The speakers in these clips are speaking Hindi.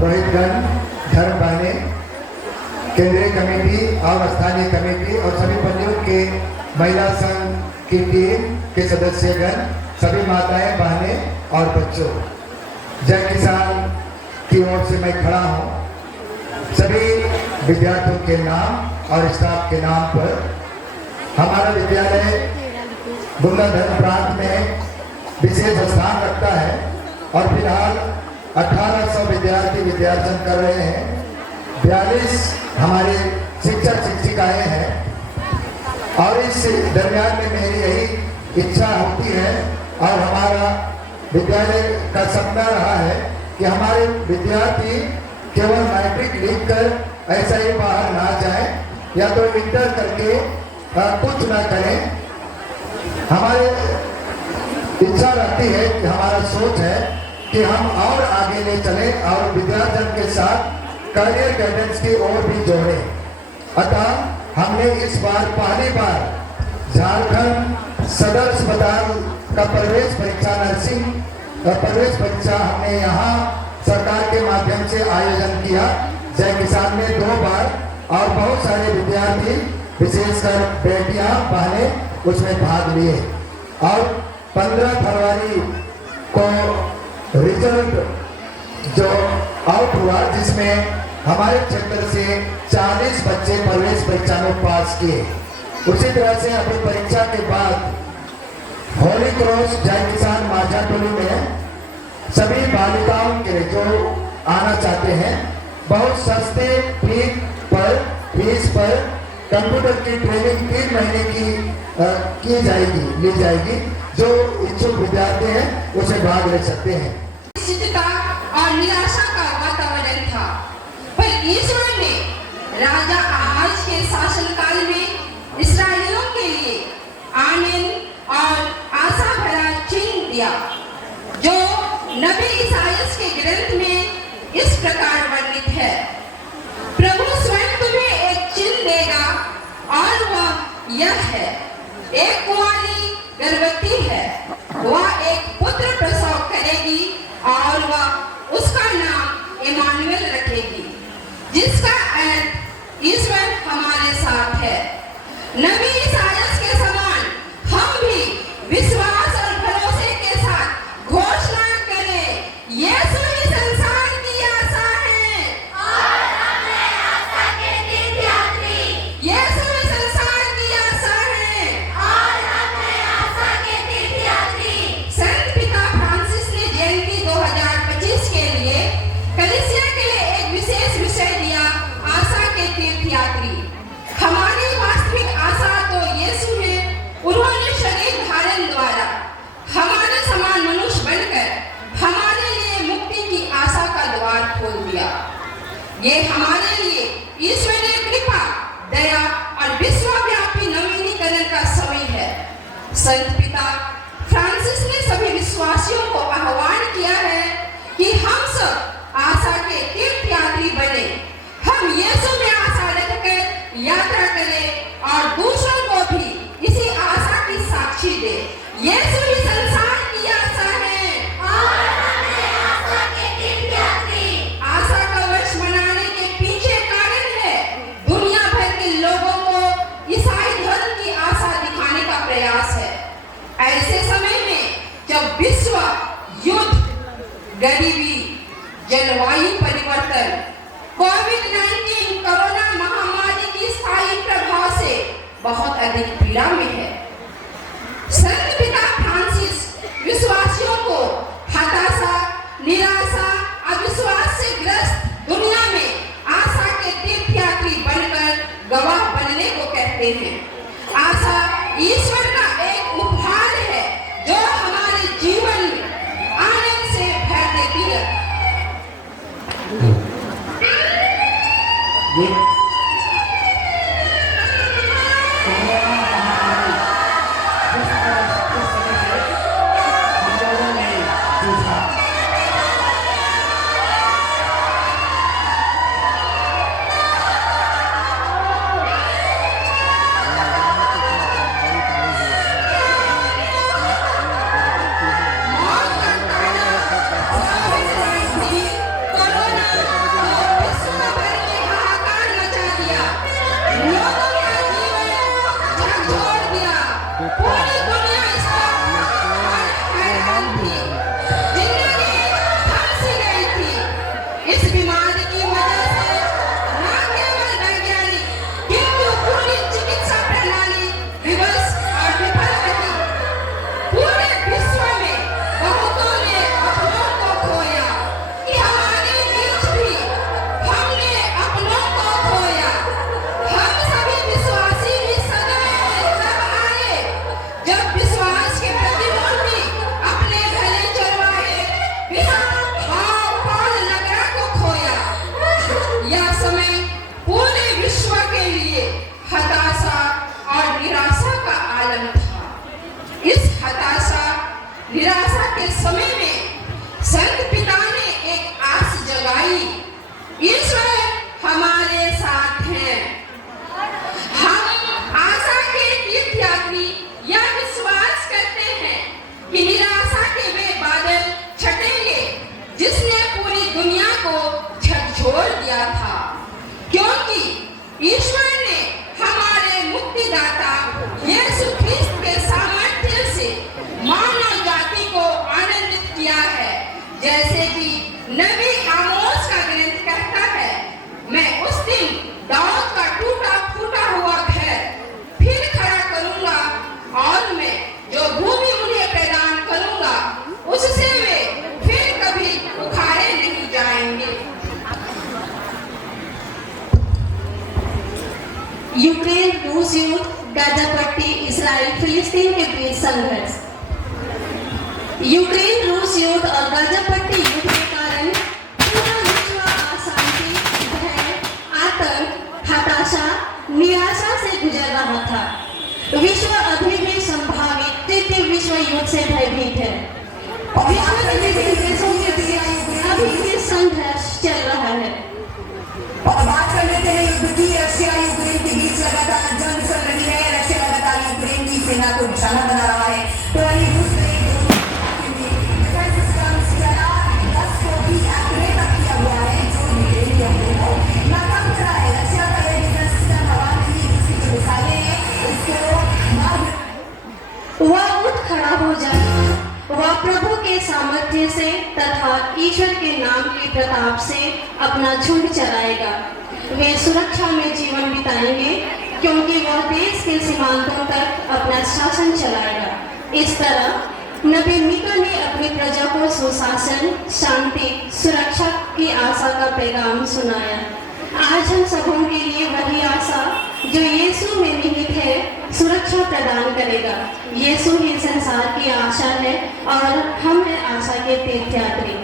पुरोहितगण, धर्म बहने, केंद्रीय कमेटी और स्थानीय कमेटी और सभी पंडियों के महिला संघ की टीम के सदस्यगण, सभी माताएं, बहनें और बच्चों, जय किसान की ओर से मैं खड़ा हूं। सभी विद्यार्थियों के नाम और स्टाफ के नाम पर हमारा विद्यालय गुमला धर्म प्रांत में विशेष स्थान रखता है और फिलहाल 1800 विद्यार्थी विद्यार्जन कर रहे हैं। 42 हमारे शिक्षक शिक्षिकाएं हैं और इस दरमियान में मेरी यही इच्छा होती है और हमारा विद्यालय का सपना रहा है कि हमारे विद्यार्थी केवल मैट्रिक लिखकर ऐसा ही बाहर ना जाए या तो इंटर करके कुछ ना करें। हमारी इच्छा रहती है कि हमारा सोच है कि हम और आगे ले चलें और विद्यार्थी के साथ करियर गाइडेंस की ओर भी जोड़ें। अतः हमने इस बार पहली बार झारखंड सदर अस्पताल का प्रवेश परीक्षा नर्सिंग प्रवेश परीक्षा हमने यहाँ सरकार के माध्यम से आयोजन किया। जय किसान में 2 बार और बहुत सारे विद्यार्थी विशेषकर बेटियां बहनें उसमें भाग लिए और 15 फरवरी को रिजल्ट जो आउट हुआ जिसमें हमारे क्षेत्र से 40 बच्चे प्रवेश परीक्षा में पास किए। उसी तरह से अपनी परीक्षा के बाद होली क्रॉस जय किसान माझाटोली में सभी बालिकाओं के लिए जो आना चाहते हैं बहुत सस्ते फीस पर कंप्यूटर की ट्रेनिंग 3 महीने की ली जाएगी। जो इच्छुक विद्यार्थी हैं उसे भाग ले सकते हैं। चिंता और निराशा का वातावरण था, पर ईश्वर ने राजा आहाज के शासनकाल में इस्राएलियों के लिए आनंद और आशा भरा चिन्ह दिया, जो नबी ईसायास के ग्रंथ में इस प्रकार वर्णित है। प्रभु स्वयं तुम्हें एक चिन्ह देगा और वह यह है, एक कुंवारी गर्भवती है, वह एक पुत्र प्रसव करेगी और वह उसका नाम इमानुएल रखेगी, जिसका अर्थ ईश्वर हमारे साथ है। नबी ईसायास के समान हम भी विश्वास और भरोसे के साथ घोषणा करें, यीशु ही संसार की आशा है और हम हैं आशा के तीर्थयात्री। यीशु ही संसार की आशा है और हम हैं आशा के तीर्थयात्री। संत पिता फ्रांसिस ने जयंती 2025 के लिए कलीसिया के लिए एक विशेष विषय दिया, आशा के तीर्थयात्री। हमारी वास्तविक आशा तो यीशु है। उन्होंने शरीर धारण द्वारा हमारे समान मनुष्य बनकर हमारे लिए मुक्ति की आशा का द्वार खोल दिया। ये हमारे लिए ईश्वरीय कृपा, दया और विश्वव्यापी नवीनीकरण का समय है। संत पिता फ्रांसिस ने सभी विश्वासियों को आह्वान किया है कि हम सब आशा के तीर्थयात्री बने। हम यीशु में आशा रखकर यात्रा करें और दूसरों को भी इसी आशा की साक्षी दे। यीशु ही संसार की आशा है और हम हैं आशा के तीर्थयात्री। आशा का वर्ष मनाने के पीछे कारण है दुनिया भर के लोगों को ईसाई धर्म की आशा दिखाने का प्रयास है। ऐसे समय में जब विश्व युद्ध, गरीबी, जलवायु परिवर्तन, कोविड-19 कोरोना महामारी की स्थायी प्रभाव से बहुत अधिक पीड़ा में है, संत पिता फ्रांसिस विश्वासियों को हताशा, निराशा, अविश्वास से ग्रस्त दुनिया में आशा के तीर्थयात्री बनकर गवाह बनने को कहते हैं। आशा ईश्वर का एक उपहार है जो हमारे जीवन में आनंद से भर देती है। कोरोना लगाई। ईश्वर हमारे साथ हैं। हम आशा के तीर्थयात्री यह विश्वास करते हैं कि निराशा के वे बादल छटेंगे जिसने पूरी दुनिया को झकझोर दिया था, क्योंकि ईश्वर ने हमारे मुक्तिदाता यीशु ख्रिस्त के सामर्थ्य से मानव जाति को आनंदित किया है। जैसे कि नबी आमोस का ग्रंथ कहता है, मैं उस दिन दाऊद का टूटा फूटा हुआ घर फिर खड़ा करूंगा और मैं जो भूमि उन्हें प्रदान करूंगा उससे वे फिर कभी उखाड़े नहीं जाएंगे। यूक्रेन, रूस युद्ध, गाजा पट्टी, इसराइल फिलिस्तीन के बीच संघर्ष। यूक्रेन रूस युद्ध और गाजा पट्टी युद्ध के कारण पूरा विश्व अशांति, भय, आतंक, हताशा, निराशा से गुजर रहा था। विश्व अभी भी संभावित तृतीय विश्व युद्ध से भयभीत है। विश्व के विभिन्न देशों के बीच अभी भी संघर्ष चल रहा है। और बात कर लेते हैं युद्ध की। रशिया यूक्रेन के बीच लगातार जंग चल रही है। रशिया लगातार यूक्रेन की सेना को निशाना बना रहा है। तो वहीं दूसरे डिफेंस सिस्टम्स के अलावा को भी एक्टिवेट किया हुआ है, जो यूक्रेन के हमले को नाकाम कर रहा है। रशिया का यह डिफेंस सिस्टम हवा में ही उसकी जो मिसाइलें हैं उसको वह उठ खड़ा हो जाए, वह प्रभु के सामर्थ्य से तथा ईश्वर के नाम के प्रताप से अपना झुंड चलाएगा। वे सुरक्षा में जीवन बिताएंगे, क्योंकि वह देश के सीमांतों तक अपना शासन चलाएगा। इस तरह नबी मीका ने अपनी प्रजा को सुशासन, शांति, सुरक्षा की आशा का पैगाम सुनाया। आज हम सबों के लिए वही आशा जो यीशु में निहित है सुरक्षा प्रदान करेगा। यीशु ही संसार की आशा है और हम हैं आशा के तीर्थयात्री।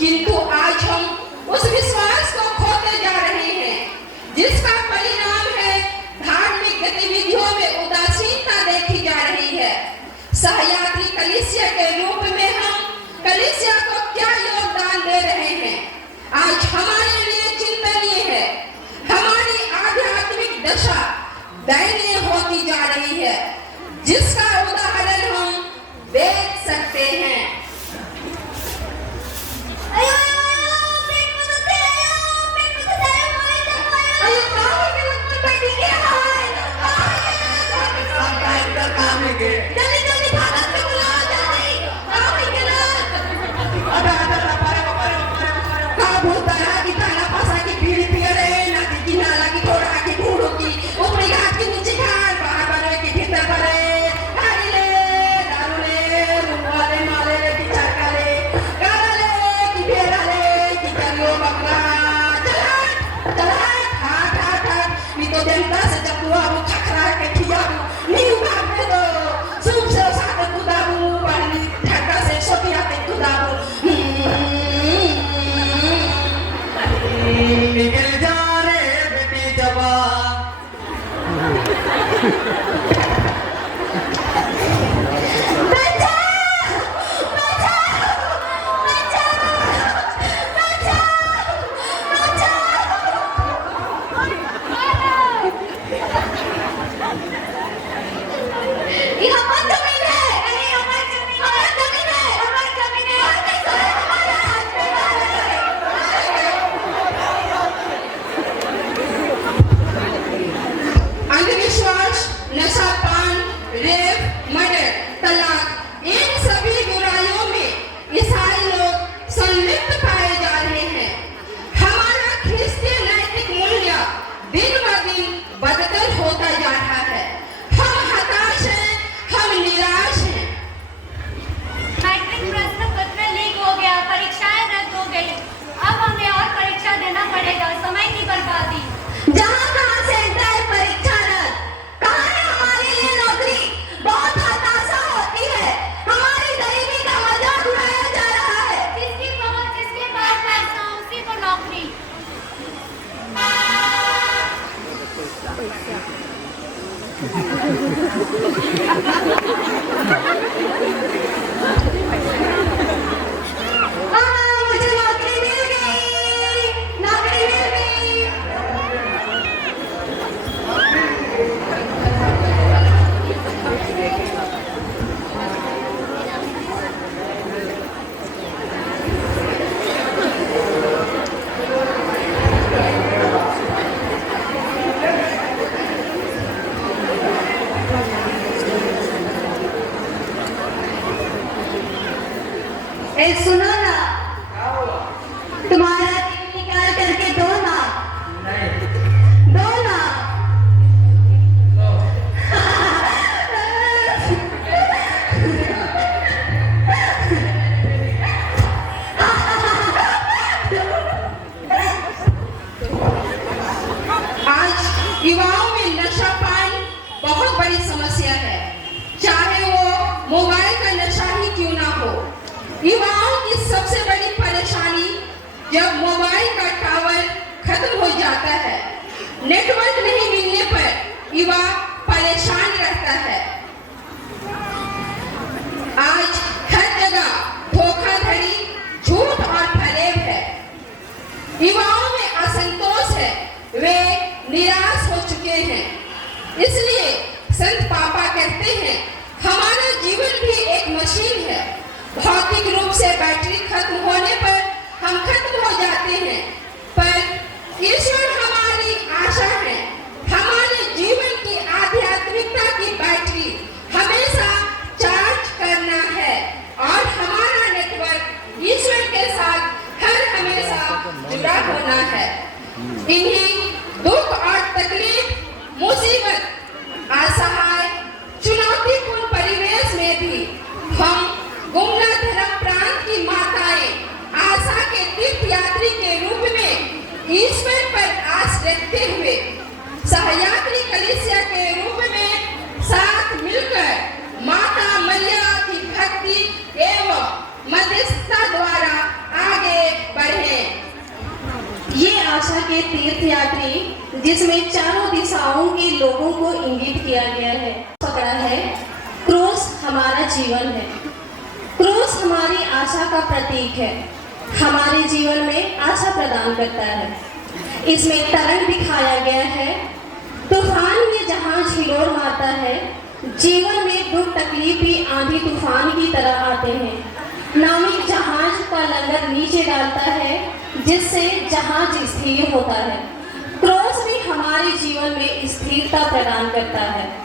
किंतु आज हम उस विश्वास को खोते जा रहे हैं, जिसका परिणाम है धार्मिक गतिविधियों में उदासीनता देखी जा रही है। सहयात्री कलीसिया के रूप में हम कलीसिया को क्या योगदान दे रहे हैं, आज हमारे लिए चिंतनीय है। हमारी आध्यात्मिक दशा दयनीय होती जा रही है, जिसका उदाहरण हम देख सकते हैं। सुनो ना, तुम्हारा दिल निकाल करके दो ना, दो ना। आज युवाओं में नशापान बहुत बड़ी समस्या है, चाहे वो मोबाइल का नशा ही क्यों ना हो। युवाओं की सबसे बड़ी परेशानी जब मोबाइल का टावर खत्म हो जाता है, नेटवर्क नहीं मिलने पर युवा परेशान रहता है। आज हर जगह धोखाधड़ी, झूठ और फरेब है। युवाओं में असंतोष है, वे निराश हो चुके हैं। इसलिए संत पापा कहते हैं, हमारा जीवन भी एक मशीन है। भौतिक रूप से बैटरी खत्म होने पर हम खत्म हो जाते हैं, पर ईश्वर हमारी आशा है। हमारे जीवन की आध्यात्मिकता की बैटरी हमेशा चार्ज करना है और हमारा नेटवर्क ईश्वर के साथ हर हमेशा जुड़ा होना है। इन्हीं दुख और तकलीफ, मुसीबत, असहाय, चुनौतीपूर्ण परिवेश में भी हम गुमनाह धर्म प्रांत की के तीर्थयात्री जिसमें चारों दिशाओं के लोगों को इंगित किया गया है पकड़ा है। क्रूस हमारा जीवन है। क्रूस हमारी आशा का प्रतीक है, हमारे जीवन में आशा प्रदान करता है। इसमें तरंग दिखाया गया है। तूफान में जहां हिलोर मारता है, जीवन में दुख तकलीफ भी आंधी तूफान की तरह आते हैं। नाविक जहाज का लंगर नीचे डालता है, जिससे जहाज स्थिर होता है। क्रूस भी हमारे जीवन में स्थिरता प्रदान करता है।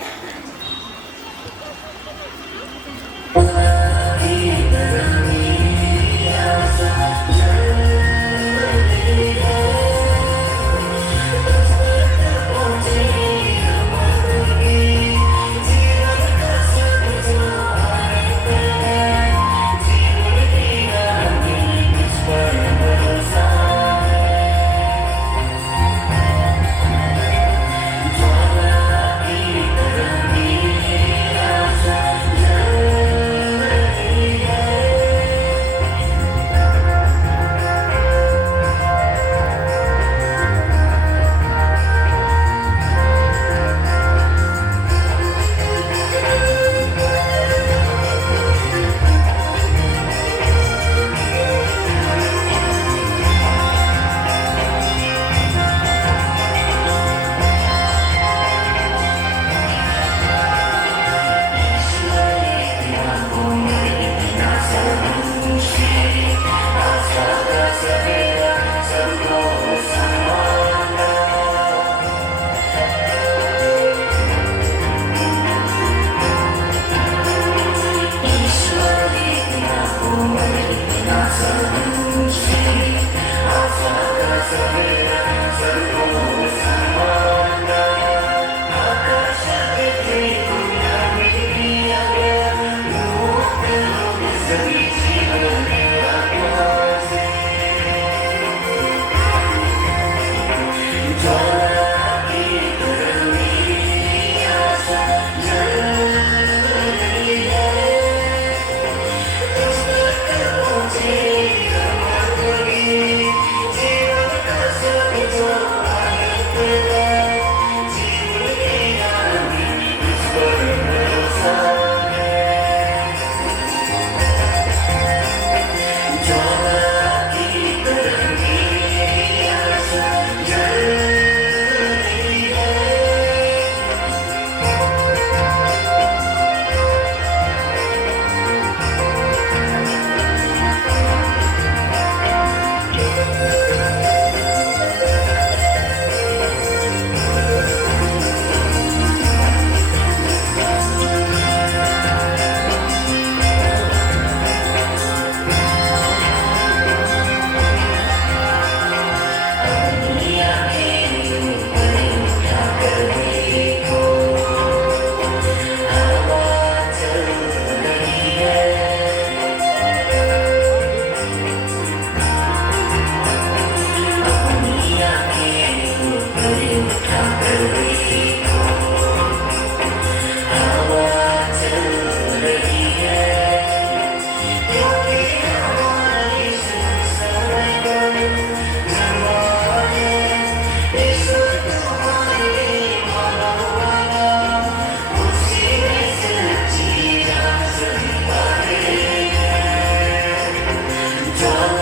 John